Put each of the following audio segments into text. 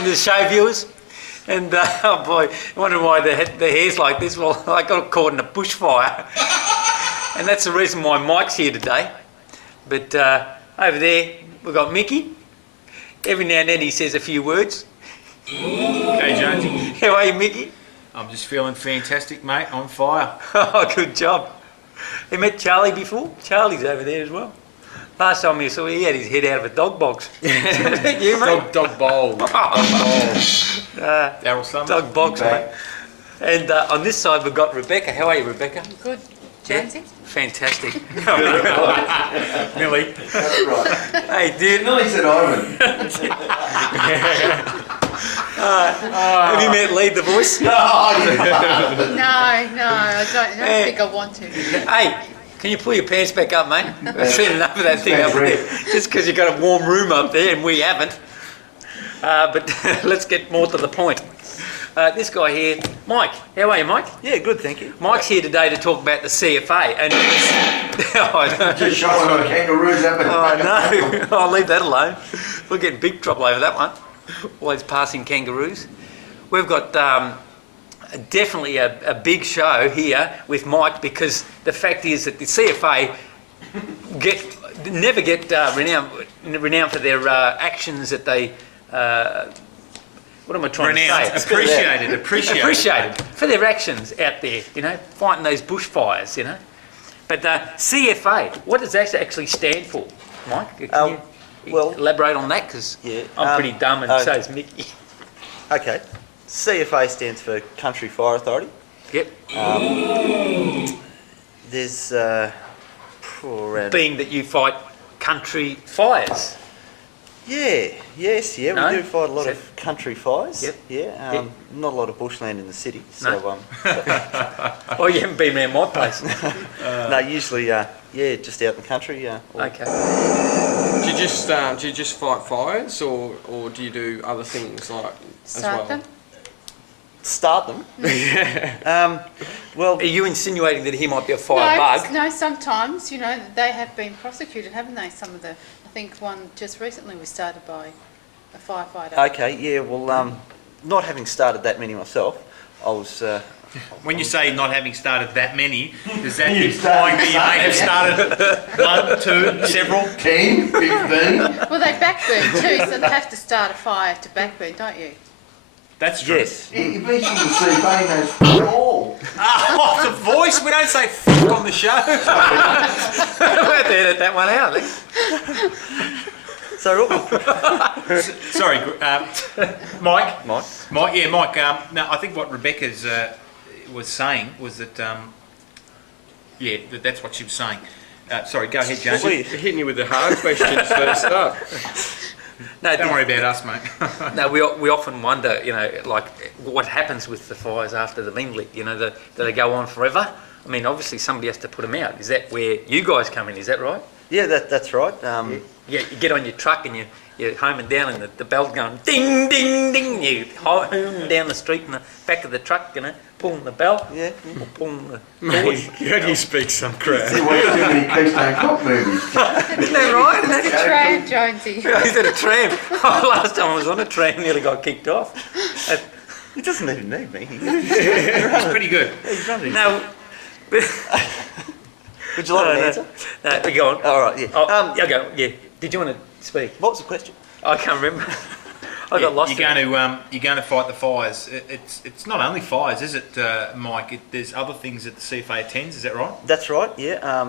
welcome to the show, viewers. And oh boy, I wonder why the hair's like this. Well, I got caught in a bushfire, and that's the reason why Mike's here today. But over there we've got Mickey. Every now and then he says a few words. Hey Jonesy. How are you, Mickey? I'm just feeling fantastic, mate. On fire. Oh, good job. You met Charlie before? Charlie's over there as well. Last time you saw he had his head out of a dog box. You, mate? Dog bowl. Dog bowl. Dog box, mate. And on this side we've got Rebecca. How are you, Rebecca? Good. Jonesy? Fantastic. Millie. That's right. Hey, dude. Millie said Ivan. Have you met Lee the voice? No, I don't think I want to. Hey, can you pull your pants back up, mate? I've seen enough of that thing up there. Just because you've got a warm room up there and we haven't. But let's get more to the point. This guy here, Mike. How are you, Mike? Yeah, good, thank you. Mike's here today to talk about the CFA. And Just showing on kangaroos up in the oh, no, I'll leave that alone. We'll get in big trouble over that one. Always passing kangaroos. We've got definitely a big show here with Mike, because the fact is that the CFA never get renowned for their actions that they. What am I trying to say? Appreciated for their actions out there, you know, fighting those bushfires, you know. But CFA, what does that actually stand for, Mike? Can you elaborate on that? Because I'm pretty dumb and so is Mickey. Okay. CFA stands for Country Fire Authority. Yep. There's being that you fight country fires. we do fight a lot of country fires. Yep. Yeah. Not a lot of bushland in the city. So Well, you haven't been around my place. no, usually just out in the country. Okay. Do you just fight fires, or do you do other things like Start them? Start them? Are you insinuating that he might be a fire bug? No, sometimes, you know, they have been prosecuted, haven't they? Some of the, I think one just recently was started by a firefighter. Okay, yeah, well, not having started that many myself, I was... When you say not having started that many, does that imply that you may have started 1, 2, several? 10, 15. Well, they backburn too, so they have to start a fire to backburn, don't you? That's true. Yes. You've been to the CFA, knows all. Oh, the voice. We don't say f*** on the show. We'll have to edit that one out. Sorry, Mike. Mike? Yeah, Mike. No, I think what Rebecca's was saying was that, that's what she was saying. Sorry, go ahead, Jonesy. We're hitting you with the hard questions first up. No, don't worry about us, mate. No, we often wonder, you know, like what happens with the fires after they've been lit. You know, do they go on forever? I mean, obviously somebody has to put them out. Is that where you guys come in? Is that right? Yeah, that's right. You get on your truck and you're homing down and the bell's going ding, ding, ding. You home down the street in the back of the truck, you know, pulling the bell. Yeah. Or pulling the Mate, how do you speak some crap? See, watch too many Keystone Cop movies. Isn't that right? It's a tram, Jonesy. He's in a tram. Last time I was on a tram, nearly got kicked off. He doesn't even need me. It's pretty good. He's running. No. Would you like an answer? No, go on. All right, yeah. I'll go. Yeah. Did you want to speak? What was the question? I can't remember. I got lost. You're going to fight the fires. It's not only fires, is it, Mike? There's other things that the CFA attends. Is that right? That's right. Yeah.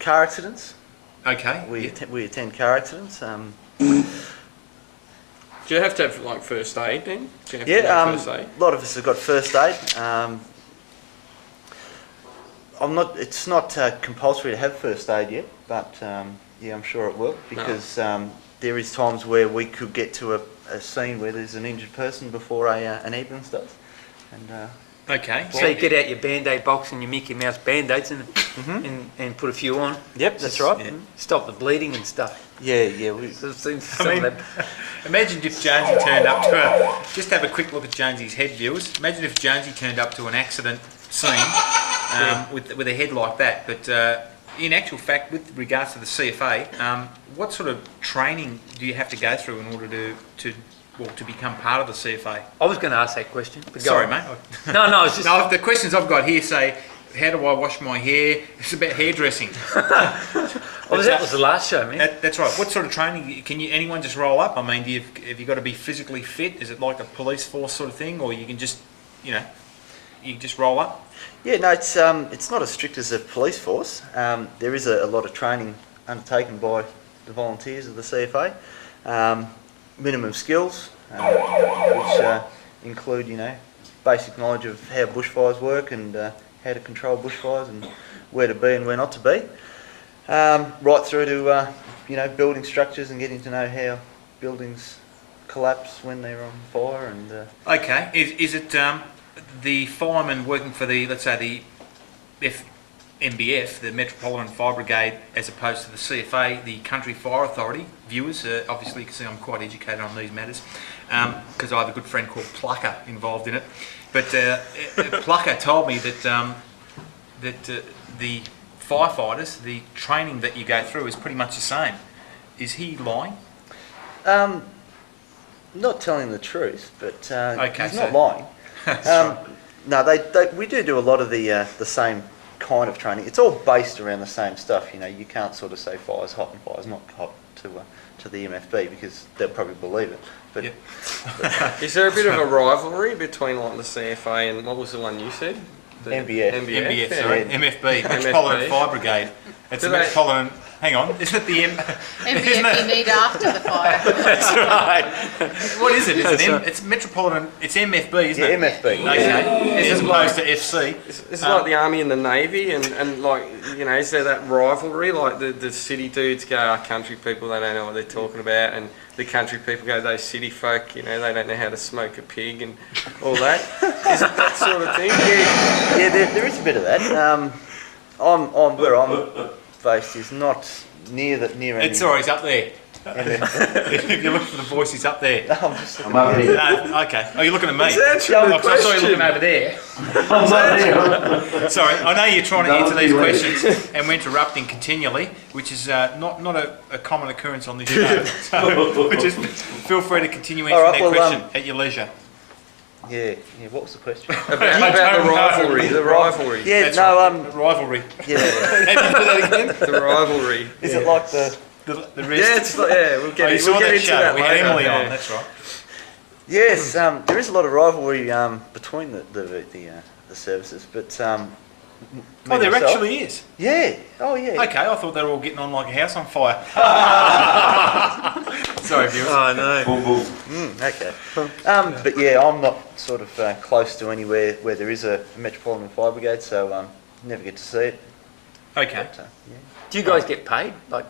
Car accidents. Okay. We attend car accidents. Do you have to have like first aid then? Do you have to have first aid? A lot of us have got first aid. It's not compulsory to have first aid yet, but I'm sure it will, because there is times where we could get to a scene where there's an injured person before an ambulance does. And okay. So you get out your Band-Aid box and your Mickey Mouse Band-Aids and put a few on. Yep, that's right. Yeah. Stop the bleeding and stuff. Yeah. Imagine if Jonesy turned up to just have a quick look at Jonesy's head, viewers. Imagine if Jonesy turned up to an accident scene with a head like that. But in actual fact, with regards to the CFA, what sort of training do you have to go through in order to to become part of the CFA? I was going to ask that question. But go Sorry, on. mate. No, it's just... No, the questions I've got here say, how do I wash my hair? It's about hairdressing. that was the last show, man. That's right. What sort of training can anyone just roll up? I mean, have you got to be physically fit? Is it like a police force sort of thing, or you can just, you just roll up? Yeah, no, it's not as strict as a police force. There is a lot of training undertaken by the volunteers of the CFA. Minimum skills, which include, basic knowledge of how bushfires work and how to control bushfires and where to be and where not to be. Right through to, building structures and getting to know how buildings collapse when they're on fire. And Okay. Is it the fireman working for let's say the MBF, the Metropolitan Fire Brigade, as opposed to the CFA, the Country Fire Authority? Viewers, obviously you can see I'm quite educated on these matters because I have a good friend called Plucker involved in it. But Plucker told me that the firefighters, the training that you go through is pretty much the same. Is he lying? not telling the truth, but Okay, he's not lying. Right. No, we do a lot of the same kind of training. It's all based around the same stuff. You can't sort of say fire's hot and fire's not hot to the MFB because they'll probably believe it. But Yep. Is there a bit of a rivalry between like the CFA and what was the one you said? The MBF. MBF, yeah. sorry, MFB, Metropolitan Fire Brigade. It's the Do they- Metropolitan. Hang on, isn't it the MBF you need after the fire. That's right. What is it? It's Metropolitan. It's MFB, isn't Yeah, it? MFB. Okay. As it opposed to FC. Is it like the Army and the Navy and like, is there that rivalry? Like the city dudes go, country people, they don't know what they're talking about, and the country people go, those city folk, they don't know how to smoke a pig and all that. Is it that sort of thing? Yeah, there is a bit of that. I'm where I'm based is not near any. It's alright, he's up there. MFB. If you look for the voice, he's up there. I'm just I'm over here. Okay. Oh, you're looking at me. Is that Oh, the 'cause I saw you question? looking over there. I'm over here. Sorry, I know you're trying to No, answer these you wait. questions and we're interrupting continually, which is not a common occurrence on this show. So just feel free to continue answering All right, that well, question at your leisure. Yeah. What was the question? About the rivalry. The rivalry. Yeah, That's no, right. Rivalry. yeah. Have you do that again? The rivalry. Is it like the? The Yeah, rest. it's like, we'll Oh, get, you saw we'll get that into show. that We later. had Emily yeah. on. That's right. Yes, there is a lot of rivalry between the services, but Oh, there myself- actually is. Yeah. Oh, yeah. Okay, I thought they were all getting on like a house on fire. Sorry, viewers. Oh, no. Boom, boom. Okay. But yeah, I'm not sort of close to anywhere where there is a Metropolitan Fire Brigade, so never get to see it. Okay. But, yeah. Do you guys get paid? Like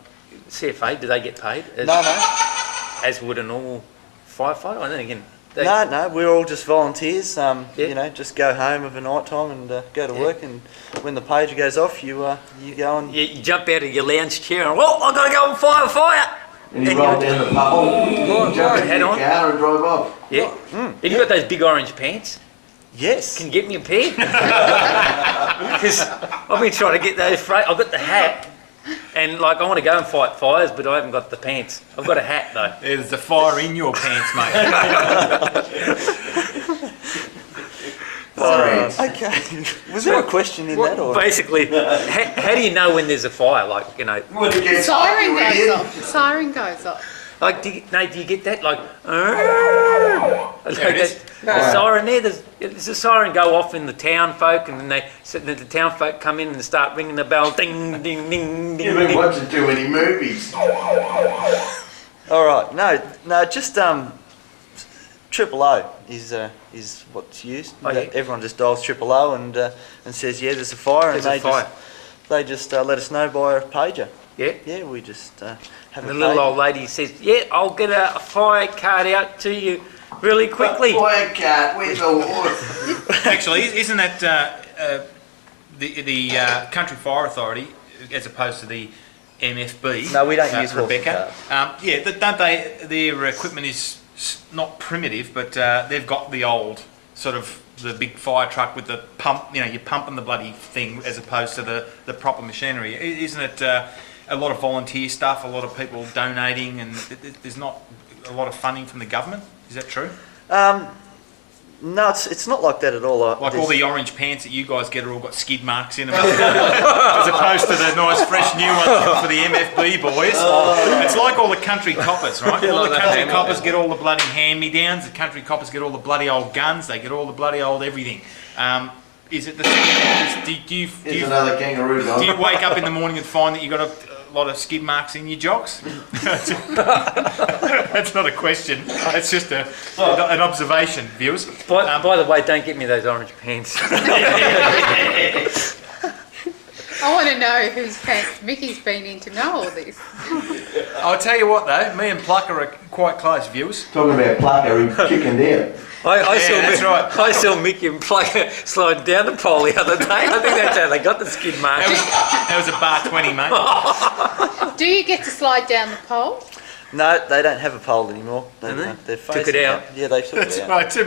CFA, do they get paid? No, As would a normal firefighter? And then again, they, no, we're all just volunteers. Yeah. Just go home of a night time and go to work, and when the pager goes off, you go and you jump out of your lounge chair and, well, I've got to go and fire a fire. And you And roll you- down the puddle, jump in head your on. car and drive off. Yeah. Have you got those big orange pants? yes. Can you get me a pair? Because I've been trying to get those. I've got the hat, and like I want to go and fight fires, but I haven't got the pants. I've got a hat though. There's a fire in your pants, mate. Okay. Was there a question in that, or? Basically, how do you know when there's a fire? Like When it gets Siren hot, goes you're in. off. Siren goes off. like do you get that? Like, There it is. the siren there. There's a siren go off in the town folk, and then the town folk come in and start ringing the bell, ding, ding, ding, ding, You've been ding. watching too many movies. All right. No. Just triple O is what's used. Oh, yeah. Everyone just dials triple O and says, yeah, there's a fire, There's and a fire. they just let us know by a pager. Yeah. Yeah, we just have And a the little pager. old lady says, "Yeah, I'll get a fire card out to you really quickly." Boy, cat, where's the horse? Actually, isn't that the Country Fire Authority as opposed to the MFB? No, we don't use horse Rebecca. Yeah, don't they? Their equipment is not primitive, but they've got the old sort of the big fire truck with the pump. You're pumping the bloody thing as opposed to the proper machinery. Isn't it a lot of volunteer stuff? A lot of people donating, and there's not a lot of funding from the government. Is that true? No, it's not like that at all. Like all the orange pants that you guys get are all got skid marks in them, as opposed to the nice fresh new ones for the MFB boys. It's like all the country coppers, right? Yeah, All like the the country hand-me-downs. coppers get all the bloody hand-me-downs. The country coppers get all the bloody old guns. They get all the bloody old everything. Is it the same? Do you Here's another kangaroo do you dog. wake up in the morning and find that you got a lot of skid marks in your jocks? That's not a question. That's just an observation, viewers. By the way, don't get me those orange pants. I want to know whose pants Mickey's been in to know all this. I'll tell you what though, me and Plucker are quite close, viewers. Talking about Plucker, he chickened out. That's right. I saw Mickey and Plucker sliding down the pole the other day. I think that's how they got the skid marks. That was a bar 20, mate. Do you get to slide down the pole? No, they don't have a pole anymore. Do they? They're Took it phasing out? Yeah, they took That's it out. right. Too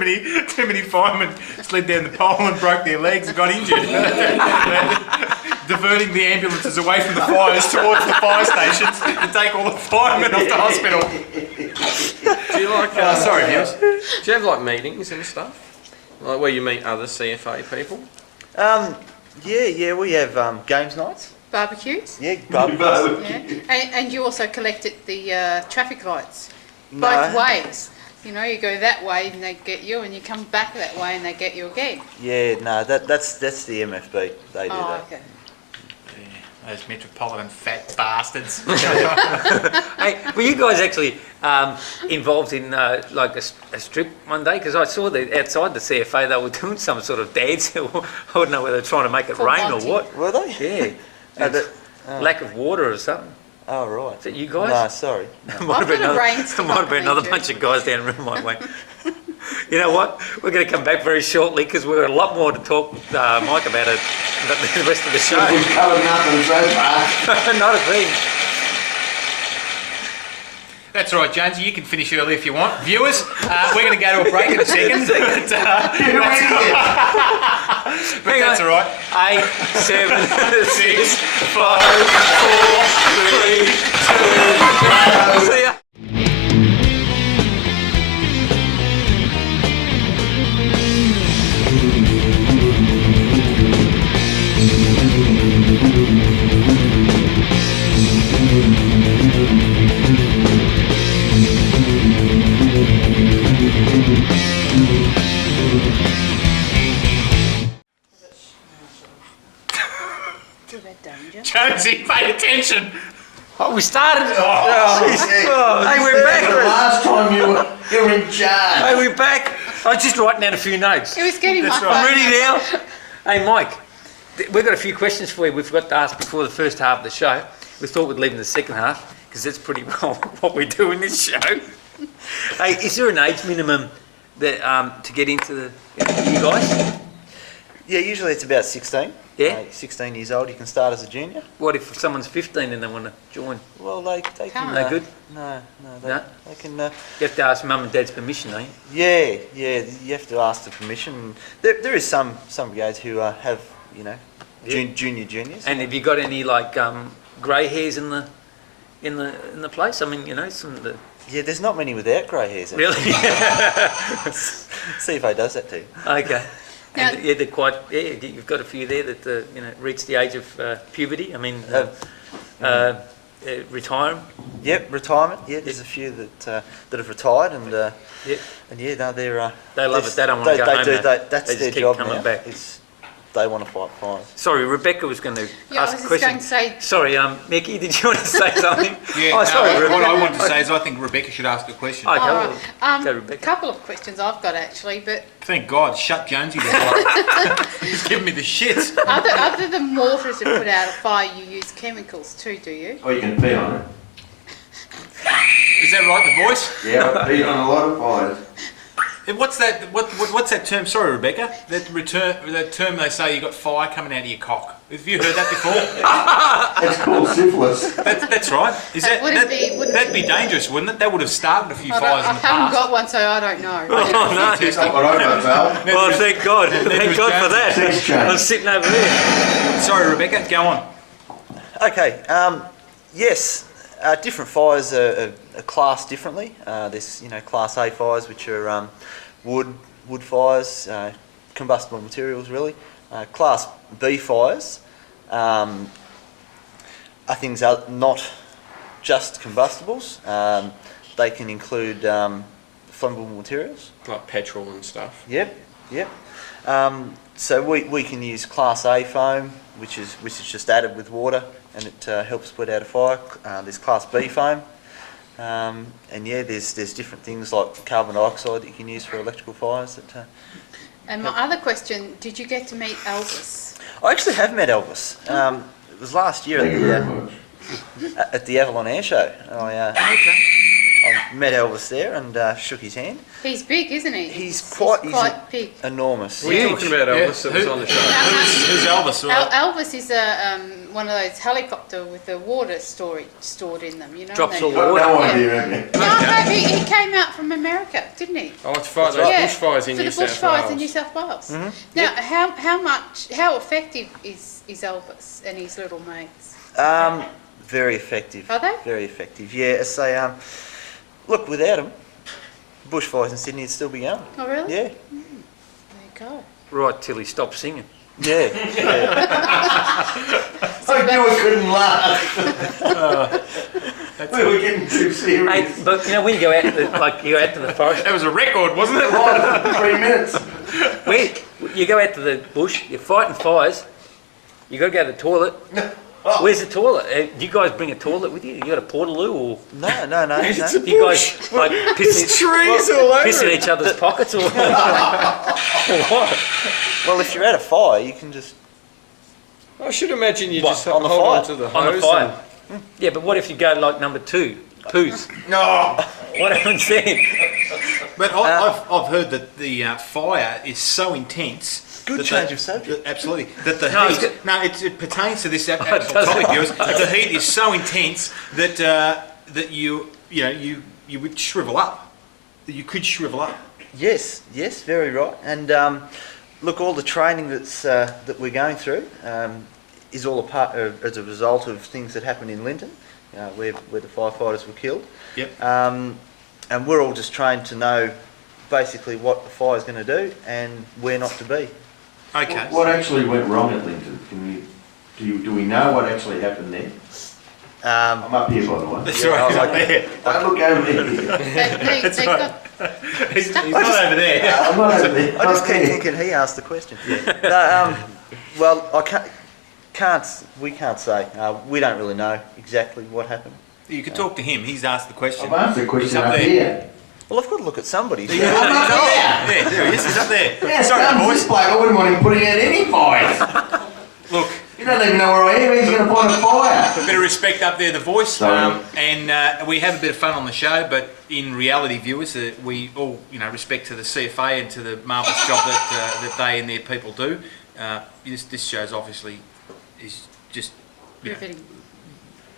many firemen slid down the pole and broke their legs and got injured. Diverting the ambulances away from the fires towards the fire stations to take all the firemen off the hospital. Do you like? Sorry, viewers. Do you have like meetings and stuff, like where you meet other CFA people? Yeah, we have games nights. Barbecues? Yeah, barbecues. Yeah. And you also collect at the traffic lights, No. both ways. You know, you go that way and they get you, and you come back that way and they get you again. Yeah, no, that's the MFB. They do Oh, that. okay. Those metropolitan fat bastards. Hey, were you guys actually involved in like a strip one day? Because I saw that outside the CFA they were doing some sort of dance. I wouldn't know whether they're trying to make it For rain Monty. or what. Were they? Yeah. Lack of water or something. Oh, right. Is that you guys? No, sorry. It might have been got a another, rain it stick might have on been me another too. bunch of guys down the room my way. You know what? We're going to come back very shortly because we've got a lot more to talk, Mike, about the rest of the show. We've covered nothing so far. Not a thing. That's all right, Jonesy. You can finish early if you want. Viewers, we're going to go to a break in a second. But that's all right. 8, 7, 6, 5, 4, 3, 2, 1. See ya. Jonesy, pay attention. Oh, we started. Hey, we're back. The last time you were in charge. Hey, we're back. I was just writing down a few notes. It was getting That's my right. I'm phone. ready now. Hey, Mike, we've got a few questions for you we forgot to ask before the first half of the show. We thought we'd leave in the second half because that's pretty well what we do in this show. Hey, is there an age minimum that to get into the you guys? Yeah, usually it's about 16. Yeah. 16 years old, you can start as a junior. What if someone's 15 and they want to join? Well, they Can't. can. They good? No, No? they can. You have to ask mum and dad's permission, don't you? Yeah, you have to ask the permission. There is some brigades who have, you know, Yeah. juniors. And have you got any like grey hairs in the place? I mean, you know, some of the Yeah, there's not many without grey hairs. Actually. really. CFA does that too. Okay. Now- And yeah, they're quite. Yeah, you've got a few there that you know reach the age of puberty. I mean, retire 'em. Yep, retirement. Yeah, there's a few that have retired, and Yeah. and yeah, no, they're They love it. They don't want to go home. do. They That's just their keep job coming now. back. They want to fight fires. Sorry, Rebecca was going to Yeah, I ask was a just question. going to say, Sorry, Mickey, did you want to say something? Yeah, Oh, sorry, what Rebecca. I want to say is I think Rebecca should ask a question. Okay, all well, right. go A Rebecca. couple of questions I've got actually, but Thank God, shut Jonesy the fuck. He's giving me the shits. other than mortars to put out a fire, you use chemicals too, do you? Or you can pee on it. Is that right, the voice? Yeah, I've peed on a lot of fires. And what's that? What's that term? Sorry, Rebecca. That term they say you got fire coming out of your cock. Have you heard that before? It's called syphilis. That's right. Is that Wouldn't that'd be dangerous, wouldn't it? That would have started a few I fires in the haven't past. got one, so I don't know. Oh, no. It's not what I know, pal. Well, thank God. Thank God for that. Things change. I was sitting over there. Sorry, Rebecca. Go on. Okay. Yes, different fires are are classed differently. There's Class A fires, which are wood fires, combustible materials really. Class B fires are things not just combustibles. They can include flammable materials. Like petrol and stuff. Yep. So we can use Class A foam, which is just added with water, and it helps put out a fire. There's Class B foam, and there's different things like carbon dioxide that you can use for electrical fires. And my other question, did you get to meet Elvis? I actually have met Elvis. It was last year Thank you very much. at the Avalon Air Show. I met Elvis there and shook his hand. He's big, isn't he? He's quite big. enormous. We're talking about Elvis that was on the show. Who's Elvis? Elvis is one of those helicopter with the water stored in them, Drops all and the they- water. No idea, have you? No, he came out from America, didn't he? Oh, to fight those Yeah, bushfires in for New the South bushfires Wales. in New South Wales. Mhm. Now, how effective is Elvis and his little mates? Very effective. Are they? Very effective. Yeah, so look, without them, bushfires in Sydney would still be going. Oh, really? Yeah. There you go. Right till he stopped singing. Yeah. I knew I couldn't laugh. We were getting too serious. Hey, but when you go out to the forest, That was a record, wasn't it? Right, 3 minutes. you go out to the bush, you're fighting fires. You got to go to the toilet. Where's the toilet? Do you guys bring a toilet with you? You got a portaloo or No. do you guys like piss in each other's pockets or what? Well, if you're at a fire, you can just... I should imagine you What, just on the hold fire? on to the On the hose. fire. Yeah, but what if you go like number 2, poos? No. What happens then? But I've heard that the fire is so intense. Good that change the- of subject. Absolutely. That the No, heat. it's No, it pertains to this actual does topic, it? viewers. The heat is so intense that that you would shrivel up. That you could shrivel up. Yes, very right. And look, all the training that we're going through is all as a result of things that happened in Linton, where the firefighters were killed. Yep. And we're all just trained to know basically what the fire's going to do and where not to be. Okay. What actually went wrong at Linton? Do we know what actually happened there? I'm up here, by the way. That's Yeah, right. I was like- there. Don't look over there. They got He's not over there. I'm not over there. I just keep thinking he asked the question. No, well, we can't say. We don't really know exactly what happened. You could talk to him. He's asked the question. I've asked the He's question up up there. here. Well, I've got to look at somebody. He's up there. There he is. He's up there. Yeah, Sorry, Sorry, boys. this bloke, I wouldn't want him putting out any fires. Look, You don't even know where I am. He's going to find a fire. a bit of respect up there, the voice. Sorry. And we have a bit of fun on the show, but in reality, viewers, we all, respect to the CFA and to the marvellous job that they and their people do. This show's obviously is just riveting.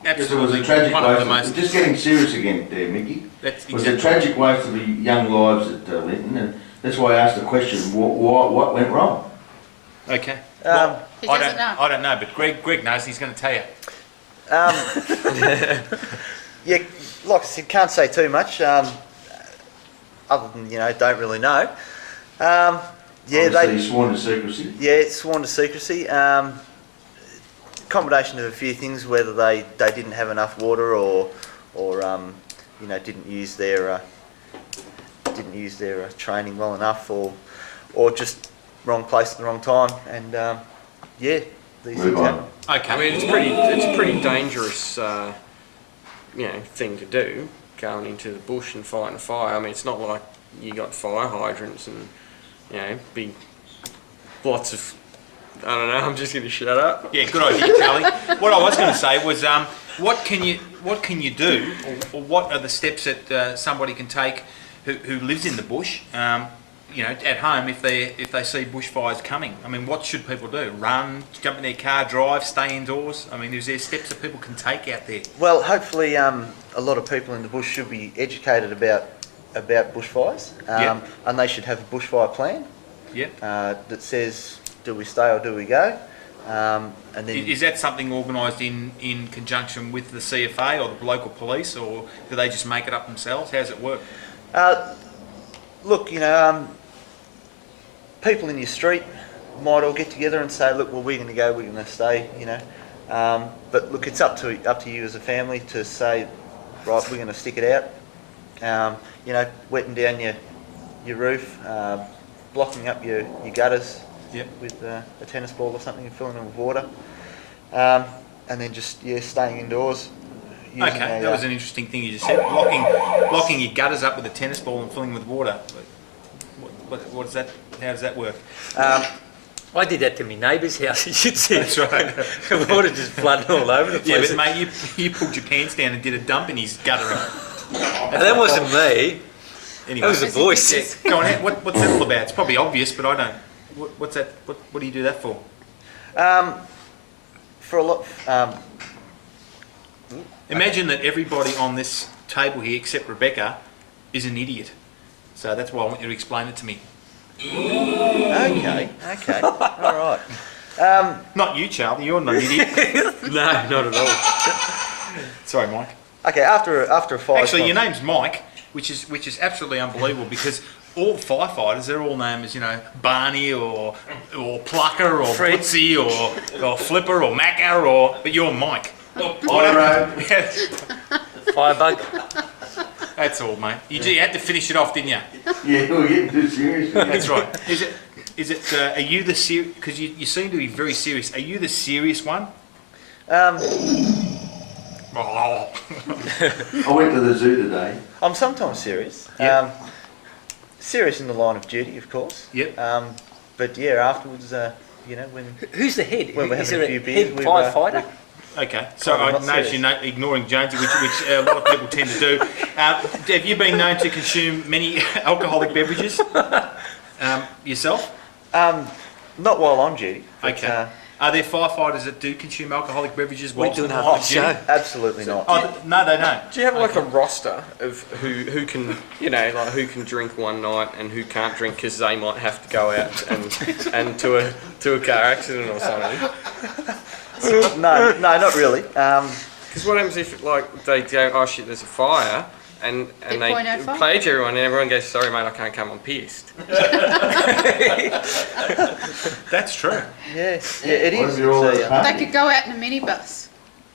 Because it was absolutely a tragic one of the waste. most. Just getting serious again there, Mickey. That's It was a exactly. tragic waste of the young lives at Linton, and that's why I asked the question, what went wrong? Okay. He I doesn't know. don't know, but Greg knows. He's going to tell you. Yeah, like I said, can't say too much. Other than don't really know. Obviously, sworn to secrecy. Yeah, it's sworn to secrecy. Combination of a few things, whether they didn't have enough water or didn't use their training well enough, or just wrong place at the wrong time, and these Move things on. happen. Okay. I mean, it's pretty dangerous, thing to do, going into the bush and fighting a fire. I mean, it's not like you got fire hydrants and big lots of. I don't know. I'm just going to shut up. Yeah, good idea, Charlie. What I was going to say was, what can you do, or what are the steps that somebody can take who lives in the bush, at home if they see bushfires coming? I mean, what should people do? Run, jump in their car, drive, stay indoors? I mean, is there steps that people can take out there? Well, hopefully, a lot of people in the bush should be educated about bushfires, Yep. and they should have a bushfire plan Yep. that says, do we stay or do we go? And then Is that something organised in conjunction with the CFA or the local police, or do they just make it up themselves? How's it work? look, people in your street might all get together and say, look, well, we're going to go, we're going to stay, but look, it's up to you as a family to say, right, we're going to stick it out. Wetting down your roof, blocking up your gutters with a tennis ball or something and filling them with water, and then just staying indoors. Okay, that was an interesting thing you just said. Blocking your gutters up with a tennis ball and filling with water. What is that? How does that work? I did that to my neighbour's house. You should see. That's right. The water just flooding all over the Yeah, place. but mate, you pulled your pants down and did a dump in his gutter. That wasn't me. Anyway, That was the voice. Yeah, go on. What's that all about? It's probably obvious, but I don't. What's that? What do you do that for? For a lot. Imagine that everybody on this table here, except Rebecca, is an idiot. So that's why I want you to explain it to me. Okay. All right. Not you, Charlie. You're not an idiot. No, not at all. Sorry, Mike. Okay. After a fire. Actually, your name's Mike, which is absolutely unbelievable because all firefighters, they're all named as, Barney or Plucker or Fred. Fritzy or Flipper or Macca but you're Mike. Firebug. That's all, mate. You had to finish it off, didn't you? Yeah, we're getting too serious. That's right. Is it? Are you the serious? Because you seem to be very serious. Are you the serious one? I went to the zoo today. I'm sometimes serious. Yep. Serious in the line of duty, of course. Yep. But afterwards, when Who's the head? When we're Is having there a few beers, head we've, firefighter? Okay. So I'm I not noticed serious. you're ignoring Jonesy, which a lot of people tend to do. Have you been known to consume many alcoholic beverages yourself? not while on duty. But, Okay. Are there firefighters that do consume alcoholic beverages We're while doing on half duty? the show. absolutely not. Oh, no, they don't. Do you have like a roster of who can, who can drink one night and who can't drink because they might have to go out and to a car accident or something? No, not really. Because what happens if they go, oh shit, there's a fire, and They they point out fire? page everyone, and everyone goes, sorry mate, I can't come, I'm pissed. That's true. Yeah, it What is. if you're all It's, at a They party? could go out in a minibus.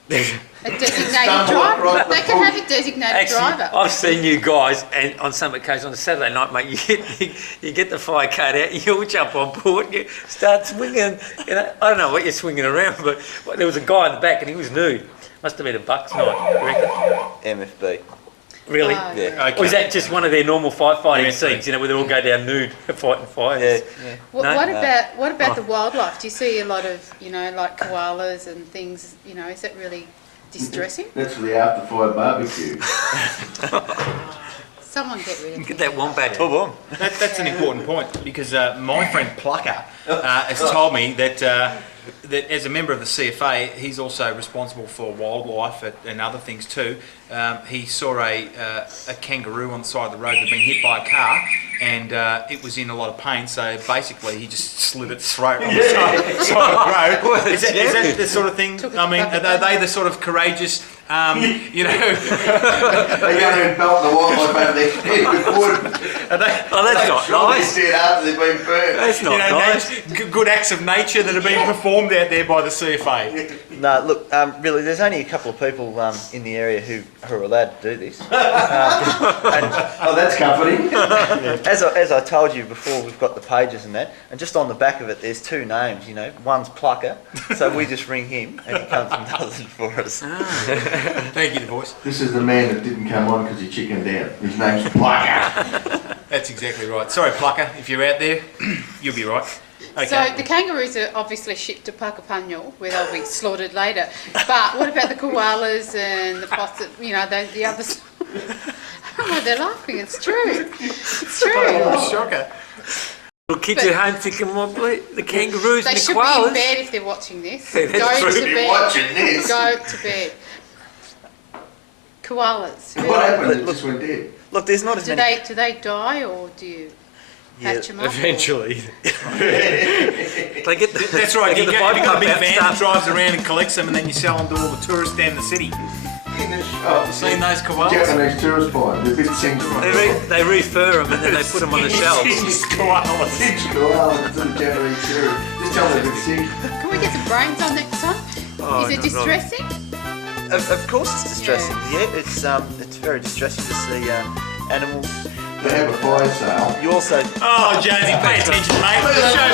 A designated Stumble driver. across the They can have bush. a designated Actually, driver. I've seen you guys, and on some occasions on a Saturday night, mate, you get the fire card out, you all jump on board, and you start swinging. I don't know what you're swinging around, but there was a guy in the back, and he was nude. Must have been a Bucks night, you reckon? MFB. Really? Oh, Yeah. Okay. Or is that just one of their normal firefighting Yeah, scenes, where they all go down nude fighting fires? Yeah. What, No? what about the wildlife? Do you see a lot of, like koalas and things, is that really distressing? That's for the after fire barbecue. Someone get rid of Get it. that wombat. That's an important point because my friend Plucker has told me that as a member of the CFA, he's also responsible for wildlife and other things too. He saw a kangaroo on the side of the road that had been hit by a car, and it was in a lot of pain. So basically, he just slit its throat on the side of the road. Is that the sort of thing? I mean, are they the sort of courageous? They go and belt the wildlife over their head with wood. Are they? Oh, that's not nice. Dead after they've been burned. That's not nice. Good acts of nature that are being performed out there by the CFA. No, look, really, there's only a couple of people in the area who are allowed to do this. Oh, that's comforting. As I told you before, we've got the pages and that, and just on the back of it, there's two names. One's Plucker, so we just ring him, and he comes and does it for us. Thank you, the voice. This is the man that didn't come on because he chickened out. His name's Plucker. That's exactly right. Sorry, Plucker, if you're out there, you'll be right. Okay. So the kangaroos are obviously shipped to Puckapunyal, where they'll be slaughtered later. But what about the koalas and the possum, the others? Oh, they're laughing. It's true. It's true. Oh, shocker. Little kids But- at home thinking, well, the kangaroos They and the should be in koalas. bed if they're watching this. Yeah, that's Go true. to If you're bed. watching this. Go to bed. Koalas. What happened? It just went dead. Look, there's not as Do many. they die or do you Yeah, hatch them up? Eventually. They get the, That's right. They You get the got, bike you got a pump big out, van start- that drives around and collects them, and then you sell them to all the tourists down the city. In the shop. Seen those koalas? Japanese tourist bike, they're a bit sensitive. They refur them and then they put them on the shelves. Koalas. Six koalas to the Japanese tourist. Just tell them they're a bit sick. Can we get some brains on next time? Oh, Is it no, distressing? Of course it's distressing. Yeah, it's very distressing to see animals. They have a fire sale. You also Oh, Jonesy, pay attention, mate. Show